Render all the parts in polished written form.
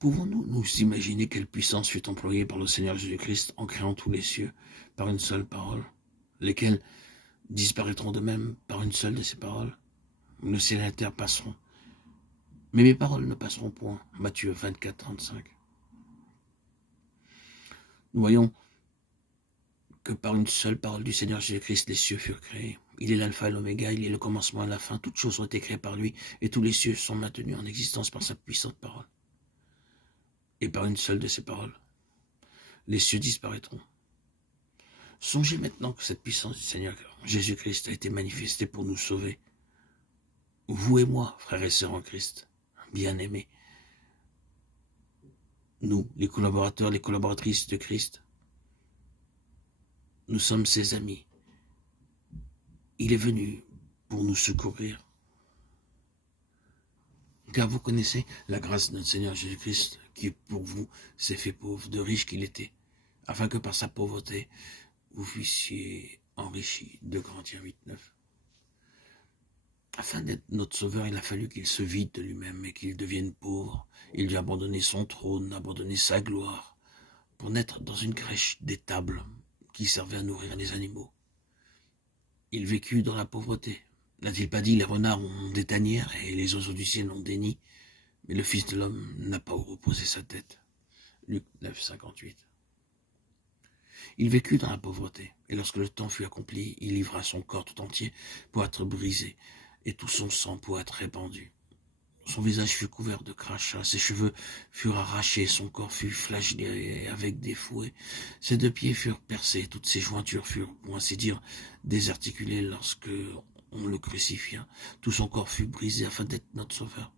Pouvons-nous nous imaginer quelle puissance fut employée par le Seigneur Jésus-Christ en créant tous les cieux par une seule parole, lesquels disparaîtront de même par une seule de ces paroles? Le ciel et la terre passeront, mais mes paroles ne passeront point. Matthieu 24, 35. Nous voyons que par une seule parole du Seigneur Jésus-Christ, les cieux furent créés. Il est l'alpha et l'oméga, il est le commencement et la fin. Toutes choses ont été créées par lui, et tous les cieux sont maintenus en existence par sa puissante parole. Et par une seule de ces paroles, les cieux disparaîtront. Songez maintenant que cette puissance du Seigneur Jésus-Christ a été manifestée pour nous sauver. Vous et moi, frères et sœurs en Christ, bien-aimés, nous, les collaborateurs, les collaboratrices de Christ, nous sommes ses amis. Il est venu pour nous secourir. Car vous connaissez la grâce de notre Seigneur Jésus-Christ, qui pour vous s'est fait pauvre, de riche qu'il était, afin que par sa pauvreté, vous fussiez enrichis. 2 Corinthiens 8, 9. Afin d'être notre sauveur, il a fallu qu'il se vide de lui-même et qu'il devienne pauvre. Il dut abandonner son trône, abandonner sa gloire, pour naître dans une crèche d'étable qui servait à nourrir les animaux. Il vécut dans la pauvreté. N'a-t-il pas dit, les renards ont des tanières et les oiseaux du ciel ont des nids, mais le Fils de l'homme n'a pas où reposer sa tête. Luc 9, 58. Il vécut dans la pauvreté, et lorsque le temps fut accompli, il livra son corps tout entier pour être brisé, et tout son sang pour être répandu. Son visage fut couvert de crachats, ses cheveux furent arrachés, son corps fut flagellé avec des fouets, ses 2 pieds furent percés, toutes ses jointures furent, pour ainsi dire, désarticulées lorsque on le crucifia. Tout son corps fut brisé afin d'être notre sauveur.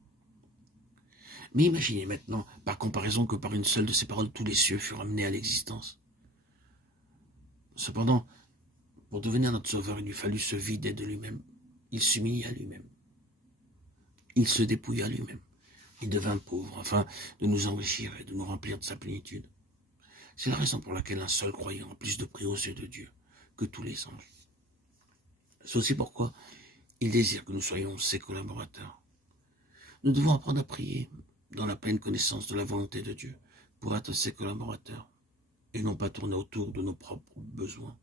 Mais imaginez maintenant, par comparaison, que par une seule de ces paroles, tous les cieux furent amenés à l'existence. Cependant, pour devenir notre sauveur, il lui fallut se vider de lui-même. Il s'humilia à lui-même. Il se dépouilla lui-même. Il devint pauvre, afin de nous enrichir et de nous remplir de sa plénitude. C'est la raison pour laquelle un seul croyant a plus de prix aux yeux de Dieu que tous les anges. C'est aussi pourquoi il désire que nous soyons ses collaborateurs. Nous devons apprendre à prier dans la pleine connaissance de la volonté de Dieu pour être ses collaborateurs et non pas tourner autour de nos propres besoins.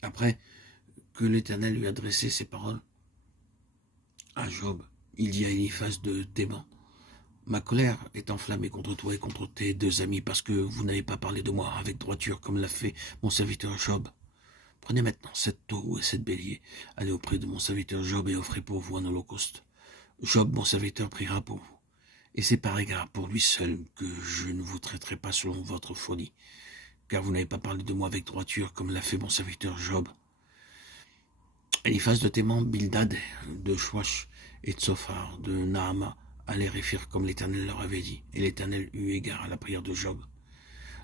Après que l'Éternel lui a adressé ces paroles à Job, il dit à Eliphaz de Théman, « Ma colère est enflammée contre toi et contre tes 2 amis parce que vous n'avez pas parlé de moi avec droiture comme l'a fait mon serviteur Job. Prenez maintenant 7 taureaux et 7 béliers, allez auprès de mon serviteur Job et offrez pour vous un holocauste. Job, mon serviteur, priera pour vous. Et c'est par égard pour lui seul que je ne vous traiterai pas selon votre folie, car vous n'avez pas parlé de moi avec droiture comme l'a fait mon serviteur Job. » Eliphaz de Théman, Bildad de Chouach et Tsophar de Naama allèrent et firent comme l'Éternel leur avait dit, et l'Éternel eut égard à la prière de Job.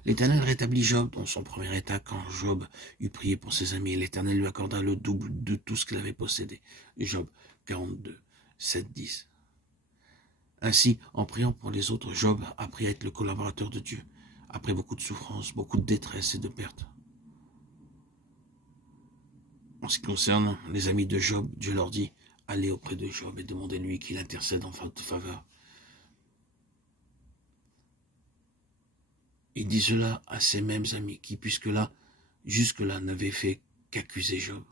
L'Éternel rétablit Job dans son premier état quand Job eut prié pour ses amis, et l'Éternel lui accorda le double de tout ce qu'il avait possédé. Job 42, 7, 10. Ainsi, en priant pour les autres, Job a appris à être le collaborateur de Dieu, après beaucoup de souffrances, beaucoup de détresse et de pertes. En ce qui concerne les amis de Job, Dieu leur dit, allez auprès de Job et demandez-lui qu'il intercède en votre faveur. Il dit cela à ces mêmes amis qui, jusque-là, n'avaient fait qu'accuser Job.